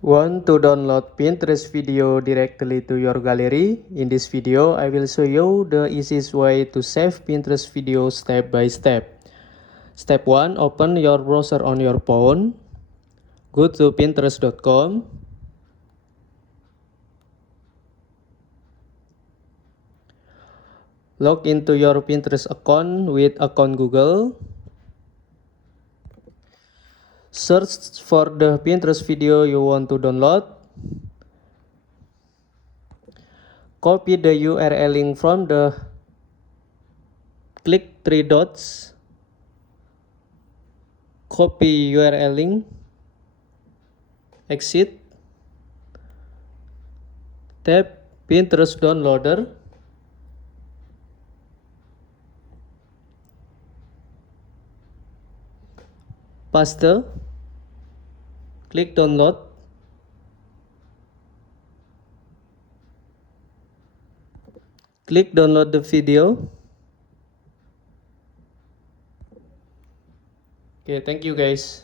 Want to download Pinterest video directly to your gallery? In this video, I will show you the easiest way to save Pinterest video step by step. Step 1. Open your browser on your phone. Go to pinterest.com. Log into your Pinterest account with account Google. Search for the Pinterest video you want to download. Copy the URL link from the click three dots. Copy URL link. Exit. Tap Pinterest Downloader. Paste. Click download. Click download the video. Okay, thank you guys.